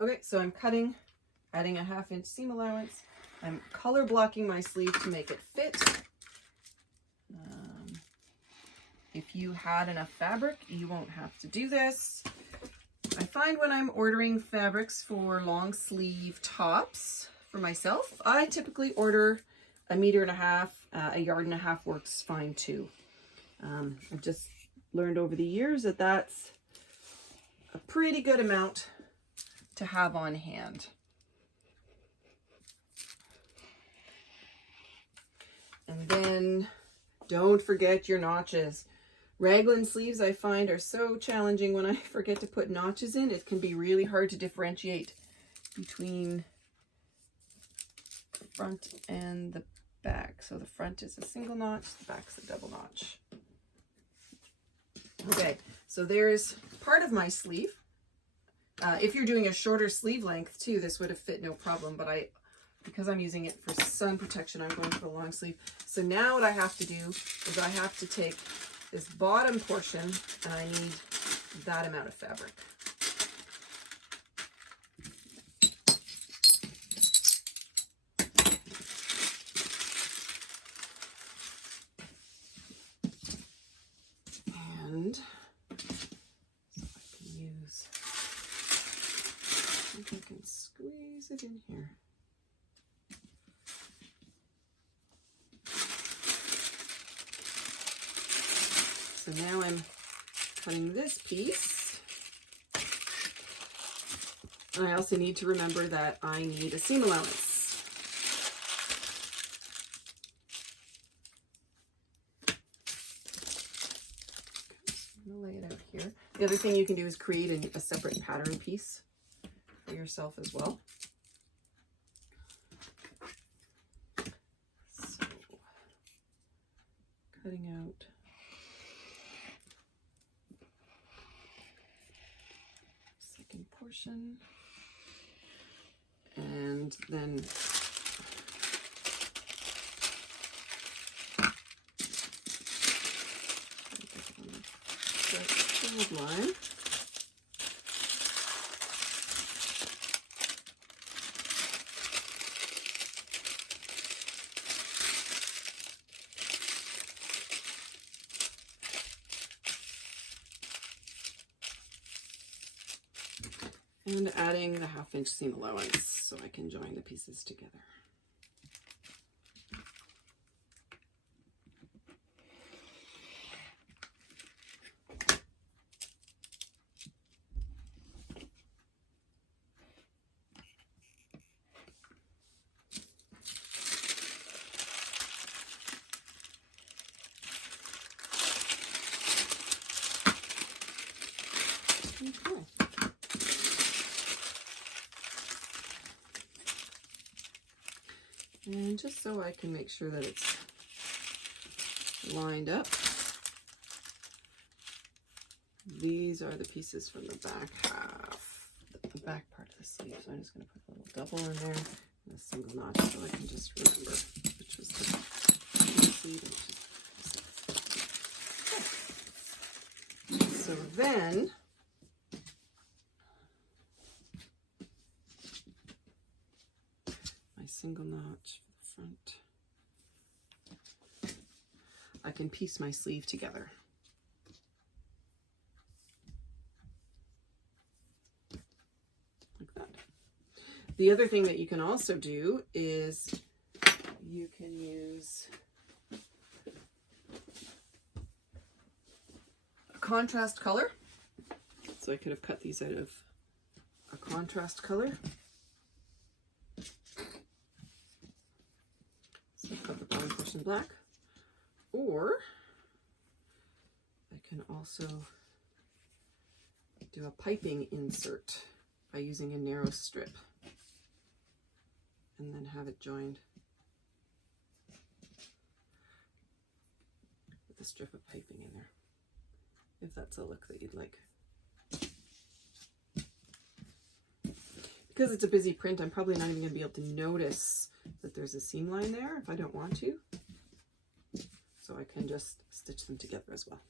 Okay, so I'm cutting, adding a 1/2 inch seam allowance. I'm color blocking my sleeve to make it fit. If you had enough fabric, you won't have to do this. I find when I'm ordering fabrics for long sleeve tops for myself, I typically order 1.5 meters, 1.5 yards works fine too. I've just learned over the years that that's a pretty good amount to have on hand. And then don't forget your notches. Raglan sleeves I find are so challenging when I forget to put notches in. It can be really hard to differentiate between the front and the back. So the front is a single notch, the back's a double notch. Okay, so there's part of my sleeve. If you're doing a shorter sleeve length too, this would have fit no problem, but because I'm using it for sun protection, I'm going for a long sleeve. So now what I have to do is I have to take this bottom portion and I need that amount of fabric. And so I think I can squeeze it in here. So now I'm cutting this piece. And I also need to remember that I need a seam allowance. I'm gonna lay it out here. The other thing you can do is create a separate pattern piece for yourself as well. So, cutting out second portion, and then line. And adding the 1/2 inch seam allowance so I can join the pieces together. Okay. And just so I can make sure that it's lined up, these are the pieces from the back half, the back part of the sleeve. So I'm just going to put a little double in there and a single notch so I can just remember which was the sleeve and which is the sleeve. Okay. So then single notch for the front. I can piece my sleeve together. Like that. The other thing that you can also do is you can use a contrast color. So I could have cut these out of a contrast color. So I've got the bottom portion black, or I can also do a piping insert by using a narrow strip and then have it joined with a strip of piping in there, if that's a look that you'd like. Because it's a busy print, I'm probably not even going to be able to notice that there's a seam line there if I don't want to. So I can just stitch them together as well.